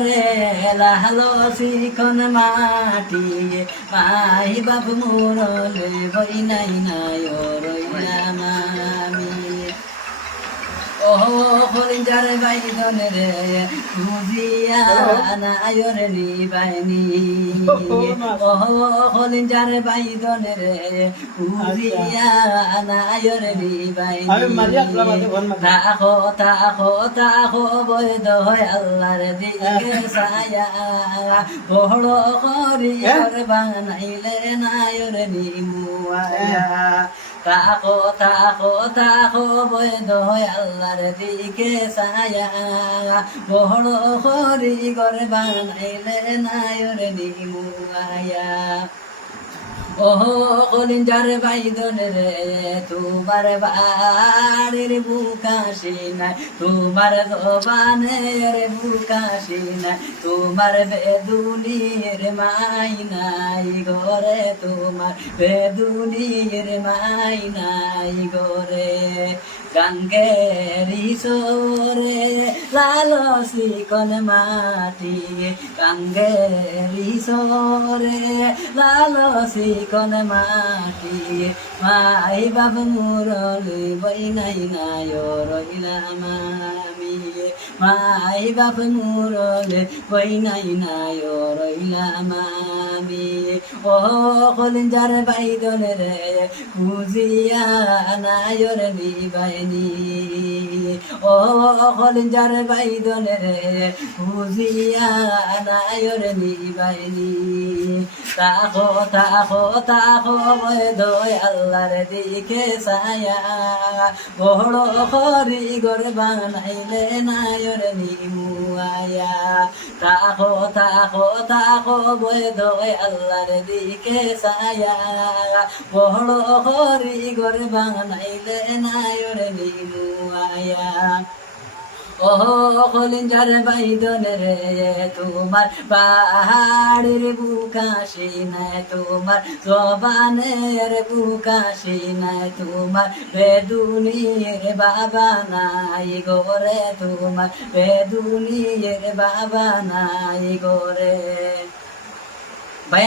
রে লালো শিখন মাটি মাই বাপ মোরলে বই নাই নাই রইলাম আমি ও হলিঞ্জার বাইদন রে বুঝিয়া নায়র নি বাইনি ও হলিঞ্জার বাইদন রে বুঝিয়া নায়র নি বাইনি তাহো তাহো তাহো বৈদ হয় আল্লাহর দিকে সায়া বড় করি বানাইলে নায়র নি মুয়া তাকো তাকো তাকো বৈদ হয় আল্লাহর দিকে সায়া বড় হরি গর বানাইলে নায়র নিমুয়া ও কলিঞ্জার বাইদন রে তোমার বাড়ির বুকাশি নাই তোমার জবানের বুকাশি নাই তোমার বেদুনির মাই নাই গরে তোমার বেদুনির মাই নাই গরে গাঙ্গেরি সোরে লালো শিকন মাটি গাঙ্গেরি সোরে লালো শিকন মাটি মাই বাপ মুরলি বই নাই নাই রইলাম আমি মাই বাপ মুরলি বই নাই নাই রইলাম আমি ও কলিঞ্জার বাইদন রে খুঁজিয়া নায়র নিবাইনি ও কলিঞ্জার বাইদন রে খুঁজিয়া নায়র নিবাইনি তাকো তাকো তাকো দয় আল্লাহর দিকে সায়া বড় করি গর বানাইলে নায়র নিমুয়া তাকো তাকো তাকো দয় আল্লাহর দিকে সায়া বড় করি গর বানাইলে নায়র নিমুয়া ও কলিঞ্জার বাইদন রে তোমার পাহাড়ের বুকাশি নাই তোমার জবানের বুকাশি নাই তোমার বেদুনির বাবা নাই গোরে তোমার বেদুনির বাবা নাই গোরে ভাই